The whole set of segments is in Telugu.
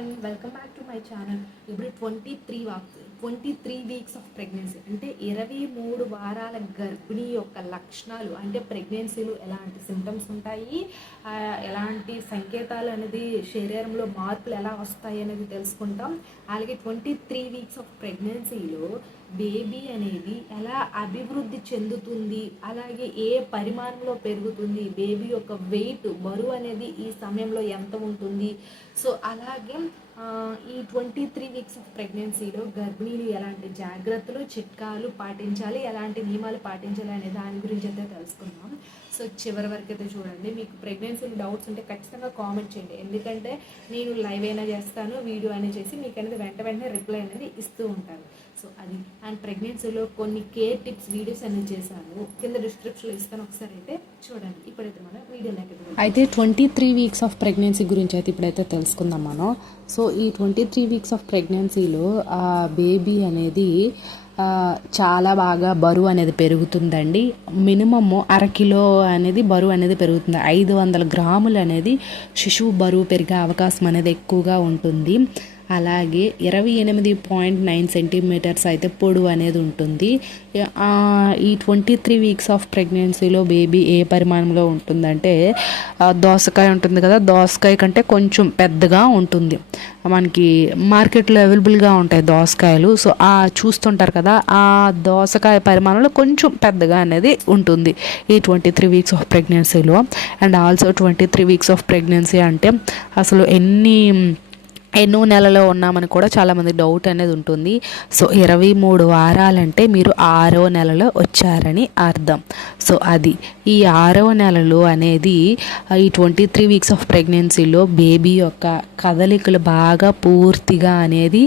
Everyone, welcome back to my channel. ఇప్పుడు 23 వీక్స్ ఆఫ్ ప్రెగ్నెన్సీ అంటే 23 వారాల గర్భిణీ యొక్క లక్షణాలు అంటే ప్రెగ్నెన్సీలో ఎలాంటి సిమ్టమ్స్ ఉంటాయి, ఎలాంటి సంకేతాలు అనేది శరీరంలో మార్పులు ఎలా వస్తాయి అనేది తెలుసుకుంటాం. అలాగే 23 వీక్స్ ఆఫ్ ప్రెగ్నెన్సీలో బేబీ అనేది ఎలా అభివృద్ధి చెందుతుంది, అలాగే ఏ పరిమాణంలో పెరుగుతుంది, బేబీ యొక్క వెయిట్ బరువు అనేది ఈ సమయంలో ఎంత ఉంటుంది. సో అలాగే ఈ 23 వీక్స్ ఆఫ్ ప్రెగ్నెన్సీలో గర్భిణీలు ఎలాంటి జాగ్రత్తలు చిట్కాలు పాటించాలి, ఎలాంటి నియమాలు పాటించాలి అనే దాని గురించి అయితే తెలుసుకుందాం. సో చివరి వరకు అయితే చూడండి. మీకు ప్రెగ్నెన్సీలో డౌట్స్ ఉంటే ఖచ్చితంగా కామెంట్ చేయండి, ఎందుకంటే నేను లైవ్ అయినా చేస్తాను, వీడియో అయినా చేసి మీకు అనేది వెంటనే రిప్లై అనేది ఇస్తూ ఉంటాను. సో అది అండ్ ప్రెగ్నెన్సీలో కొన్ని కేర్ టిప్స్ వీడియోస్ అనేది చేశాను, కింద డిస్క్రిప్షన్లో ఇస్తాను, ఒకసారి అయితే చూడండి. ఇప్పుడైతే మనం వీడియోలోకి అయితే 23 వీక్స్ ఆఫ్ ప్రెగ్నెన్సీ గురించి అయితే ఇప్పుడైతే తెలుసుకుందాం మనం. సో ఈ 23 వీక్స్ ఆఫ్ ప్రెగ్నెన్సీలో ఆ బేబీ అనేది చాలా బాగా బరువు అనేది పెరుగుతుందండి. మినిమమ్ అరకిలో అనేది బరువు అనేది పెరుగుతుంది. 500 గ్రాములు అనేది శిశువు బరువు పెరిగే అవకాశం అనేది ఎక్కువగా ఉంటుంది. అలాగే 28.9 సెంటీమీటర్స్ అయితే పొడవు అనేది ఉంటుంది. ఈ 23 వీక్స్ ఆఫ్ ప్రెగ్నెన్సీలో బేబీ ఏ పరిమాణంలో ఉంటుందంటే దోసకాయ ఉంటుంది కదా, దోసకాయ కంటే కొంచెం పెద్దగా ఉంటుంది. మనకి మార్కెట్లో అవైలబుల్గా ఉంటాయి దోసకాయలు. సో చూస్తుంటారు కదా, ఆ దోసకాయ పరిమాణంలో కొంచెం పెద్దగా అనేది ఉంటుంది ఈ 23 వీక్స్ ఆఫ్ ప్రెగ్నెన్సీలో. And also 23 weeks of pregnancy అంటే అసలు ఎన్నో నెలలో ఉన్నామని కూడా చాలామంది డౌట్ అనేది ఉంటుంది. సో 23 వారాలంటే మీరు 6వ నెలలో వచ్చారని అర్థం. సో అది ఈ 6వ నెలలో అనేది ఈ 23 వీక్స్ ఆఫ్ ప్రెగ్నెన్సీలో బేబీ యొక్క కదలికలు బాగా పూర్తిగా అనేది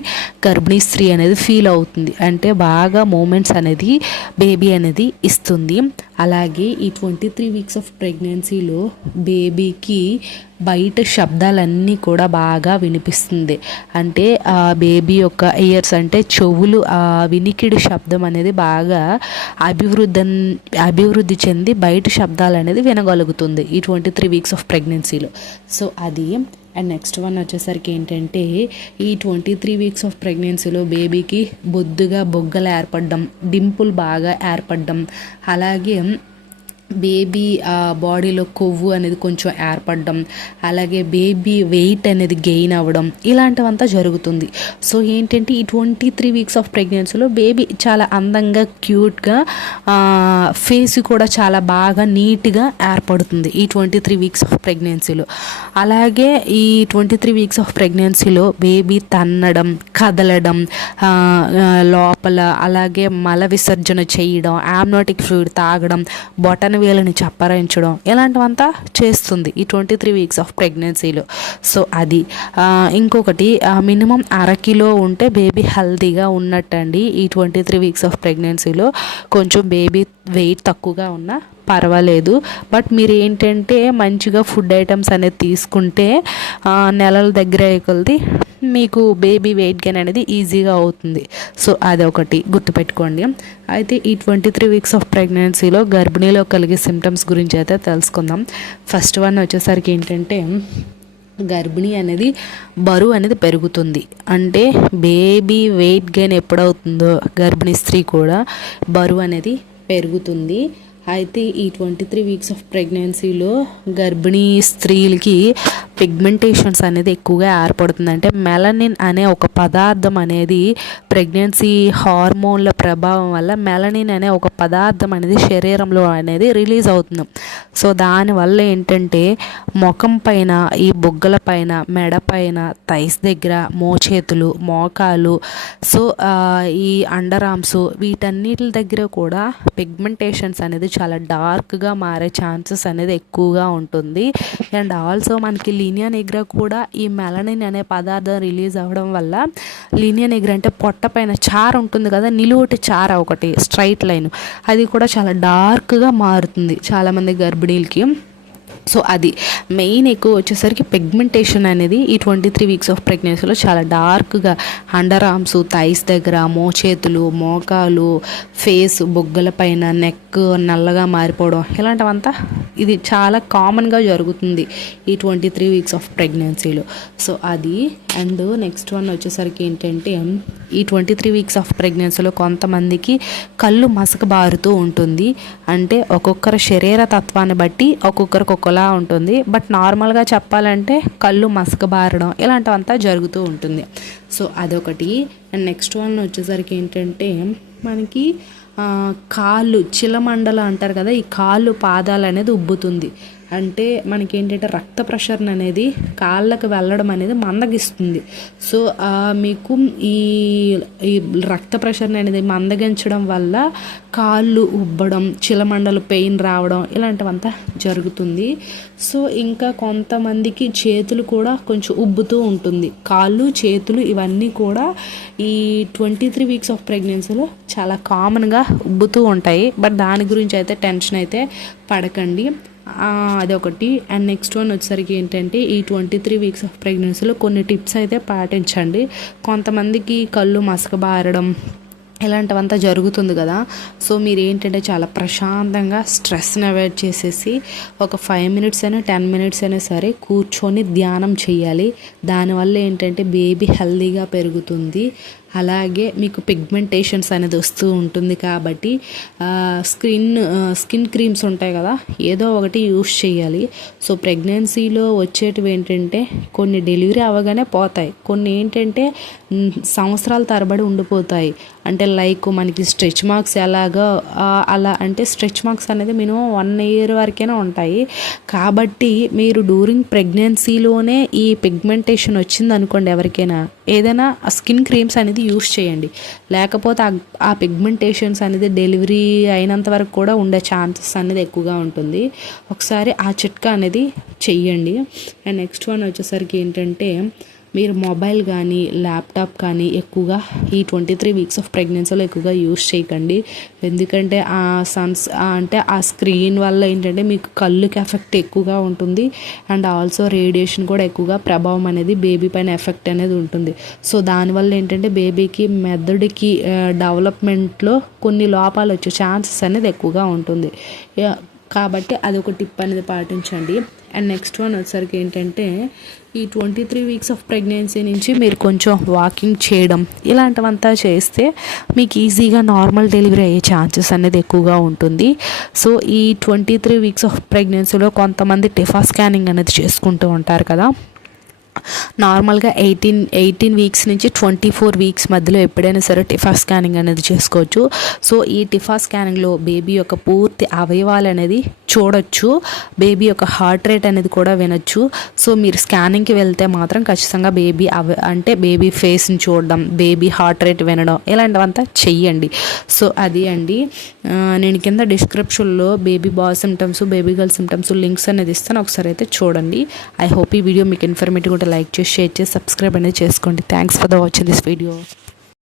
గర్భిణీ స్త్రీ అనేది ఫీల్ అవుతుంది. అంటే బాగా మూమెంట్స్ అనేది బేబీ అనేది ఇస్తుంది. అలాగే ఈ 23 వీక్స్ ఆఫ్ ప్రెగ్నెన్సీలో బేబీకి బయట శబ్దాలన్నీ కూడా బాగా వినిపిస్తుంది. అంటే ఆ బేబీ యొక్క ఇయర్స్ అంటే చెవులు వినికిడి శబ్దం అనేది బాగా అభివృద్ధి చెంది బయట శబ్దాలు అనేది వినగలుగుతుంది ఈ 23 వీక్స్ ఆఫ్ ప్రెగ్నెన్సీలో. సో అది అండ్ నెక్స్ట్ వన్ వచ్చేసరికి ఏంటంటే ఈ 23 వీక్స్ ఆఫ్ ప్రెగ్నెన్సీలో బేబీకి బొద్దుగా బొగ్గలు ఏర్పడడం, డింపుల్ బాగా ఏర్పడడం, అలాగే బేబీ బాడీలో కొవ్వు అనేది కొంచెం ఏర్పడడం, అలాగే బేబీ వెయిట్ అనేది గెయిన్ అవ్వడం, ఇలాంటివంతా జరుగుతుంది. సో ఏంటంటే ఈ 23 వీక్స్ ఆఫ్ ప్రెగ్నెన్సీలో బేబీ చాలా అందంగా క్యూట్గా, ఫేస్ కూడా చాలా బాగా నీట్గా ఏర్పడుతుంది ఈ 23 వీక్స్ ఆఫ్ ప్రెగ్నెన్సీలో. అలాగే ఈ 23 వీక్స్ ఆఫ్ ప్రెగ్నెన్సీలో బేబీ తన్నడం, కదలడం, లోపల అలాగే మల విసర్జన చేయడం, ఆమ్నోటిక్ ఫ్లూయిడ్ తాగడం, బొటన వేలని చప్పరించడం, ఇలాంటివంతా చేస్తుంది ఈ 23 వీక్స్ ఆఫ్ ప్రెగ్నెన్సీలో. సో అది ఇంకొకటి మినిమం అరకిలో ఉంటే బేబీ హెల్తీగా ఉన్నట్టండి ఈ 23 వీక్స్ ఆఫ్ ప్రెగ్నెన్సీలో. కొంచెం బేబీ వెయిట్ తక్కువగా ఉన్నా పర్వాలేదు, బట్ మీరు ఏంటంటే మంచిగా ఫుడ్ ఐటమ్స్ అనేది తీసుకుంటే నెలల దగ్గర కొలది మీకు బేబీ వెయిట్ గెయిన్ అనేది ఈజీగా అవుతుంది. సో అదొకటి గుర్తుపెట్టుకోండి. అయితే ఈ 23 వీక్స్ ఆఫ్ ప్రెగ్నెన్సీలో గర్భిణీలో కలిగే సిమ్టమ్స్ గురించి అయితే తెలుసుకుందాం. ఫస్ట్ వన్ వచ్చేసరికి ఏంటంటే గర్భిణీ అనేది బరువు అనేది పెరుగుతుంది. అంటే బేబీ వెయిట్ గెయిన్ ఎప్పుడవుతుందో గర్భిణీ స్త్రీ కూడా బరువు అనేది పెరుగుతుంది. అయితే ఈ 23 వీక్స్ ఆఫ్ ప్రెగ్నెన్సీలో గర్భిణీ స్త్రీలకి పిగ్మెంటేషన్స్ అనేది ఎక్కువగా ఏర్పడుతుంది. అంటే మెలనిన్ అనే ఒక పదార్థం అనేది ప్రెగ్నెన్సీ హార్మోన్ల ప్రభావం వల్ల మెలనిన్ అనే ఒక పదార్థం అనేది శరీరంలో అనేది రిలీజ్ అవుతుంది. సో దానివల్ల ఏంటంటే ముఖం పైన, ఈ బొగ్గల పైన, మెడ పైన, థైస్ దగ్గర, మోచేతులు, మోకాలు, సో ఈ అండర్ ఆర్మ్స్, వీటన్నిటి దగ్గర కూడా పిగ్మెంటేషన్స్ అనేది చాలా డార్క్గా మారే ఛాన్సెస్ అనేది ఎక్కువగా ఉంటుంది. అండ్ ఆల్సో మనకి లీనియా నిగ్రా కూడా ఈ మెలనిన్ అనే పదార్థం రిలీజ్ అవ్వడం వల్ల, లీనియా నిగ్రా అంటే పొట్ట పైన చార ఉంటుంది కదా, నిలువుటి చార ఒకటి స్ట్రైట్ లైన్, అది కూడా చాలా డార్క్గా మారుతుంది చాలామంది గర్భిణీలకి. సో అది మెయిన్ ఎక్కువ వచ్చేసరికి పిగ్మెంటేషన్ అనేది ఈ 23 వీక్స్ ఆఫ్ ప్రెగ్నెన్సీలో చాలా డార్క్గా అండర్ ఆర్మ్స్, థైస్ దగ్గర, మోచేతులు, మోకాలు, ఫేస్, బొగ్గల పైన, నెక్ నల్లగా మారిపోవడం ఇలాంటివంతా ఇది చాలా కామన్గా జరుగుతుంది ఈ 23 వీక్స్ ఆఫ్ ప్రెగ్నెన్సీలో. సో అది అండ్ నెక్స్ట్ వన్ వచ్చేసరికి ఏంటంటే ఈ 23 వీక్స్ ఆఫ్ ప్రెగ్నెన్సీలో కొంతమందికి కళ్ళు మసకబారుతూ ఉంటుంది. అంటే ఒక్కొక్కరి శరీర తత్వాన్ని బట్టి ఒక్కొక్కరికి ఒక్కలా ఉంటుంది. బట్ నార్మల్గా చెప్పాలంటే కళ్ళు మసకబారడం ఇలాంటివంతా జరుగుతూ ఉంటుంది. సో అదొకటి. అండ్ నెక్స్ట్ వన్ వచ్చేసరికి ఏంటంటే మనకి కాళ్ళు చిలమండలు అంటారు కదా, ఈ కాళ్ళు పాదాలు అనేది ఉబ్బుతుంది. అంటే మనకి ఏంటంటే రక్త ప్రసరణ అనేది కాళ్ళకి వెళ్ళడం అనేది మందగిస్తుంది. సో మీకు ఈ రక్త ప్రసరణ అనేది మందగించడం వల్ల కాళ్ళు ఉబ్బడం, చిలమండలు పెయిన్ రావడం ఇలాంటివంతా జరుగుతుంది. సో ఇంకా కొంతమందికి చేతులు కూడా కొంచెం ఉబ్బుతూ ఉంటుంది. కాళ్ళు, చేతులు ఇవన్నీ కూడా ఈ 23 వీక్స్ ఆఫ్ ప్రెగ్నెన్సీలో చాలా కామన్గా ఉబ్బుతూ ఉంటాయి. బట్ దాని గురించి అయితే టెన్షన్ అయితే పడకండి. అదొకటి. అండ్ నెక్స్ట్ వన్ వచ్చేసరికి ఏంటంటే ఈ 23 వీక్స్ ఆఫ్ ప్రెగ్నెన్సీలో కొన్ని టిప్స్ అయితే పాటించండి. కొంతమందికి కళ్ళు మసకబారడం ఇలాంటివంతా జరుగుతుంది కదా. సో మీరు ఏంటంటే చాలా ప్రశాంతంగా స్ట్రెస్ని అవాయిడ్ చేసేసి ఒక 5 మినిట్స్ అయినా 10 మినిట్స్ అయినా సరే కూర్చొని ధ్యానం చేయాలి. దానివల్ల ఏంటంటే బేబీ హెల్తీగా పెరుగుతుంది. అలాగే మీకు పిగ్మెంటేషన్స్ అనేది వస్తూ ఉంటుంది కాబట్టి స్కిన్ క్రీమ్స్ ఉంటాయి కదా, ఏదో ఒకటి యూస్ చేయాలి. సో ప్రెగ్నెన్సీలో వచ్చేటివి ఏంటంటే కొన్ని డెలివరీ అవ్వగానే పోతాయి, కొన్ని ఏంటంటే సంవత్సరాల తరబడి ఉండిపోతాయి. అంటే లైక్ మనకి స్ట్రెచ్ మార్క్స్ ఎలాగో అలా, అంటే స్ట్రెచ్ మార్క్స్ అనేది మినిమం 1 ఇయర్ వరకైనా ఉంటాయి. కాబట్టి మీరు డ్యూరింగ్ ప్రెగ్నెన్సీలోనే ఈ పిగ్మెంటేషన్ వచ్చింది అనుకోండి, ఎవరికైనా ఏదైనా స్కిన్ క్రీమ్స్ అనేది యూస్ చేయండి. లేకపోతే ఆ పిగ్మెంటేషన్స్ అనేది డెలివరీ అయినంత వరకు కూడా ఉండే ఛాన్సెస్ అనేది ఎక్కువగా ఉంటుంది. ఒకసారి ఆ చిట్కా అనేది చెయ్యండి. అండ్ నెక్స్ట్ వన్ వచ్చేసరికి ఏంటంటే మీరు మొబైల్ కానీ ల్యాప్టాప్ కానీ ఎక్కువగా ఈ 23 వీక్స్ ఆఫ్ ప్రెగ్నెన్సీలో ఎక్కువగా యూస్ చేయకండి. ఎందుకంటే ఆ స్క్రీన్ వల్ల ఏంటంటే మీకు కళ్ళుకి ఎఫెక్ట్ ఎక్కువగా ఉంటుంది. అండ్ ఆల్సో రేడియేషన్ కూడా ఎక్కువగా ప్రభావం అనేది బేబీ పైన ఎఫెక్ట్ అనేది ఉంటుంది. సో దానివల్ల ఏంటంటే బేబీకి మెదడుకి డెవలప్మెంట్లో కొన్ని లోపాలు వచ్చే ఛాన్సెస్ అనేది ఎక్కువగా ఉంటుంది. కాబట్టి అదొక టిప్ అనేది పాటించండి. అండ్ నెక్స్ట్ వన్ వచ్చేసరికి ఏంటంటే ఈ 23 వీక్స్ ఆఫ్ ప్రెగ్నెన్సీ నుంచి మీరు కొంచెం వాకింగ్ చేయడం ఇలాంటివంతా చేస్తే మీకు ఈజీగా నార్మల్ డెలివరీ అయ్యే ఛాన్సెస్ అనేది ఎక్కువగా ఉంటుంది. సో ఈ 23 వీక్స్ ఆఫ్ ప్రెగ్నెన్సీలో కొంతమంది టిఫా స్కానింగ్ అనేది చేసుకుంటూ ఉంటారు కదా. నార్మల్గా 18 వీక్స్ నుంచి 24 వీక్స్ మధ్యలో ఎప్పుడైనా సరే టిఫా స్కానింగ్ అనేది చేసుకోవచ్చు. సో ఈ టిఫా స్కానింగ్లో బేబీ యొక్క పూర్తి అవయవాలు అనేది చూడొచ్చు, బేబీ యొక్క హార్ట్ రేట్ అనేది కూడా వినొచ్చు. సో మీరు స్కానింగ్కి వెళ్తే మాత్రం ఖచ్చితంగా బేబీ ఫేస్ని చూడడం, బేబీ హార్ట్ రేట్ వినడం ఇలాంటివంతా చెయ్యండి. సో అది అండి. నేను కింద డిస్క్రిప్షన్లో baby bye symptoms, baby girl symptoms links అనేది ఇస్తాను, ఒకసారి అయితే చూడండి. ఐ హోప్ ఈ వీడియో మీకు ఇన్ఫర్మేటివ్ ఉంటే లైక్ చేసి, షేర్ చేసి, సబ్స్క్రైబ్ అనేది చేసుకోండి. Thanks for the watching this video.